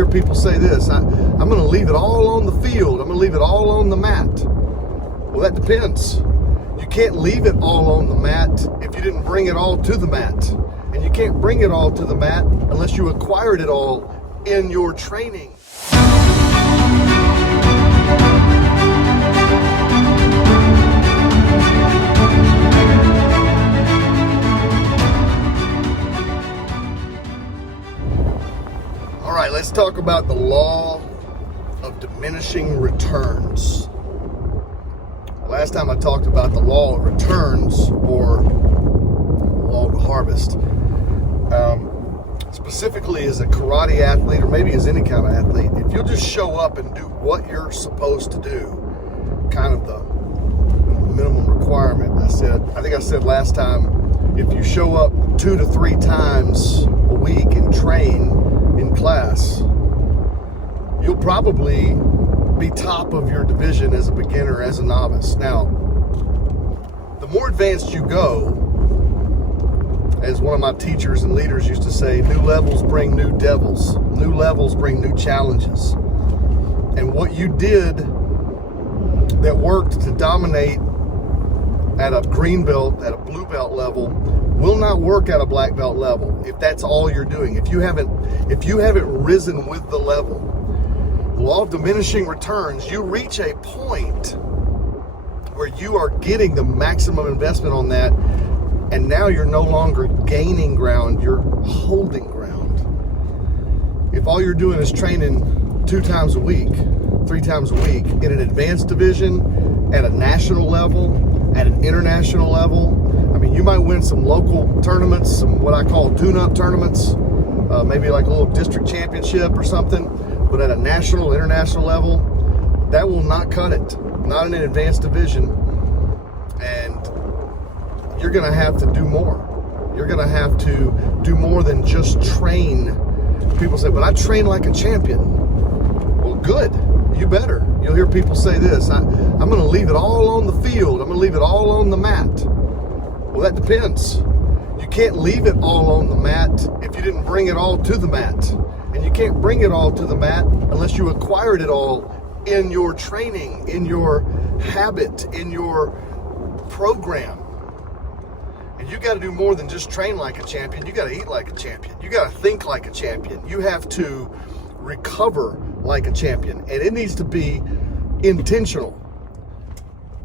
hear people say this, I'm going to leave it all on the field. I'm going to leave it all on the mat. Well, that depends. You can't leave it all on the mat if you didn't bring it all to the mat. And you can't bring it all to the mat unless you acquired it all in your training. All right, let's talk about the law of diminishing returns. Last time I talked about the law of returns, or law of the harvest, specifically as a karate athlete, or maybe as any kind of athlete, if you'll just show up and do what you're supposed to do, kind of the minimum requirement. I think I said last time, if you show up 2 to 3 times a week and train in class, you'll probably be top of your division as a beginner, as a novice. Now, the more advanced you go, as one of my teachers and leaders used to say, new levels bring new devils. New levels bring new challenges. And what you did that worked to dominate at a green belt, at a blue belt level, will not work at a black belt level if that's all you're doing. If you haven't risen with the level. The law of diminishing returns, you reach a point where you are getting the maximum investment on that, and now you're no longer gaining ground, you're holding ground. If all you're doing is training 2 times a week, 3 times a week, in an advanced division, at a national level, at an international level, I mean, you might win some local tournaments, some what I call tune-up tournaments, maybe like a little district championship or something, but at a national, international level, that will not cut it. Not in an advanced division. And you're going to have to do more. You're going to have to do more than just train. People say, but I train like a champion. Well, good. You better. You'll hear people say this, I'm going to leave it all on the field. I'm going to leave it all on the mat. Well, that depends. You can't leave it all on the mat if you didn't bring it all to the mat. And you can't bring it all to the mat unless you acquired it all in your training, in your habit, in your program. And you got to do more than just train like a champion. You got to eat like a champion. You got to think like a champion. You have to recover like a champion. And it needs to be intentional.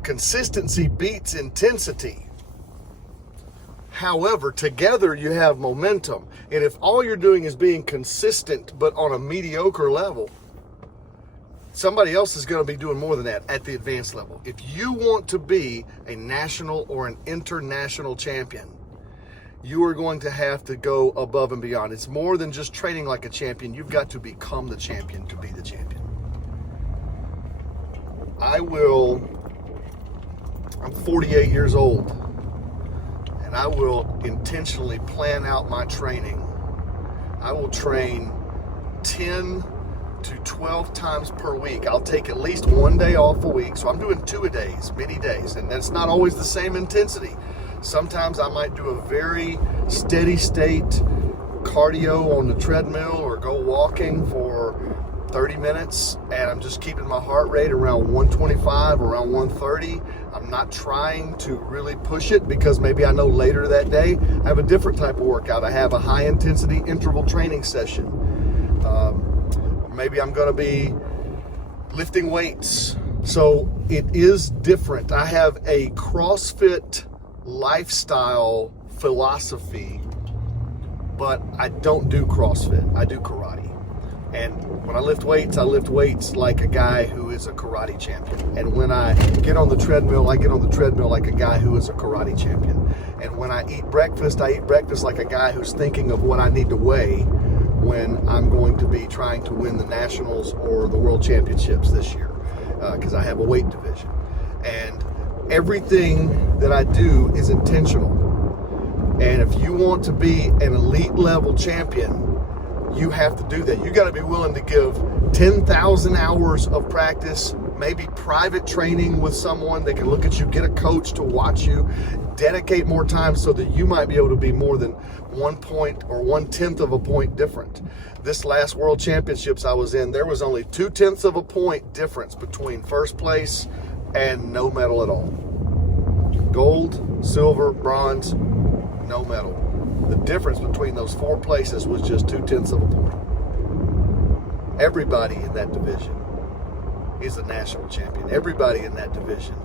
Consistency beats intensity. However, together you have momentum. And if all you're doing is being consistent but on a mediocre level, somebody else is going to be doing more than that at the advanced level. If you want to be a national or an international champion, you are going to have to go above and beyond. It's more than just training like a champion. You've got to become the champion to be the champion. I'm 48 years old. I will intentionally plan out my training. I will train 10 to 12 times per week. I'll take at least 1 day off a week. So I'm doing 2-a-days, many days. And that's not always the same intensity. Sometimes I might do a very steady state cardio on the treadmill or go walking for 30 minutes, and I'm just keeping my heart rate around 125, around 130. I'm not trying to really push it because maybe I know later that day I have a different type of workout. I have a high intensity interval training session. Maybe I'm going to be lifting weights. So it is different. I have a CrossFit lifestyle philosophy, but I don't do CrossFit. I do karate. And when I lift weights like a guy who is a karate champion. And when I get on the treadmill, I get on the treadmill like a guy who is a karate champion. And when I eat breakfast like a guy who's thinking of what I need to weigh when I'm going to be trying to win the nationals or the world championships this year, because I have a weight division. And everything that I do is intentional. And if you want to be an elite level champion, you have to do that. You got to be willing to give 10,000 hours of practice maybe private training with someone. They can look at you, get a coach to watch you, dedicate more time so that you might be able to be more than 1 point or 1/10 of a point different. This last World Championships I was in, there was only 2/10 of a point difference between first place and no medal at all. Gold, silver, bronze, no medal. The difference between those 4 places was just 2/10 of a point. Everybody in that division is a national champion. Everybody in that division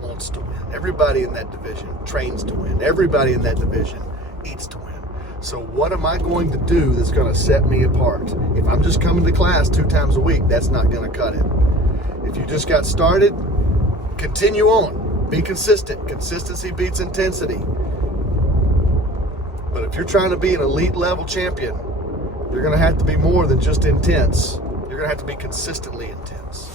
wants to win. Everybody in that division trains to win. Everybody in that division eats to win. So what am I going to do that's going to set me apart? If I'm just coming to class 2 times a week, that's not going to cut it. If you just got started, continue on. Be consistent. Consistency beats intensity. But if you're trying to be an elite level champion, you're going to have to be more than just intense. You're going to have to be consistently intense.